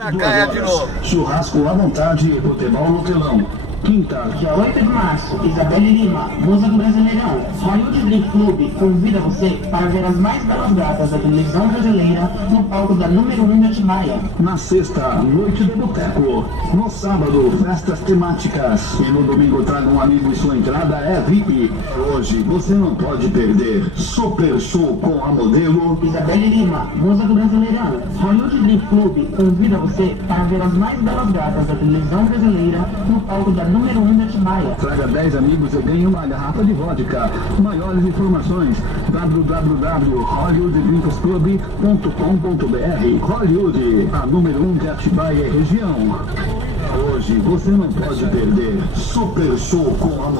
Caia de novo. Churrasco à vontade e futebol no telão. Quinta, Dia 8 de março, Isabelle Lima, musa do Brasileirão. Hollywood Drink Club convida você para ver as mais belas gatas da televisão brasileira no palco da número 1 de Atibaia. na sexta, noite de boteco. No sábado, festas temáticas. E no domingo, traga um amigo e sua entrada é VIP. Hoje, você não pode perder. Super Show com a modelo. Isabelle Lima, musa do Brasileirão. Hollywood Drink Club convida você para ver as mais belas gatas da televisão brasileira no palco da número 1 de Atibaia. Traga 10 amigos e ganhe uma garrafa de vodka. Maiores informações, www.hollywooddrinksclub.com.br. Hollywood, a número 1 de Atibaia e região. Hoje você não pode perder. Super Show com a modelo.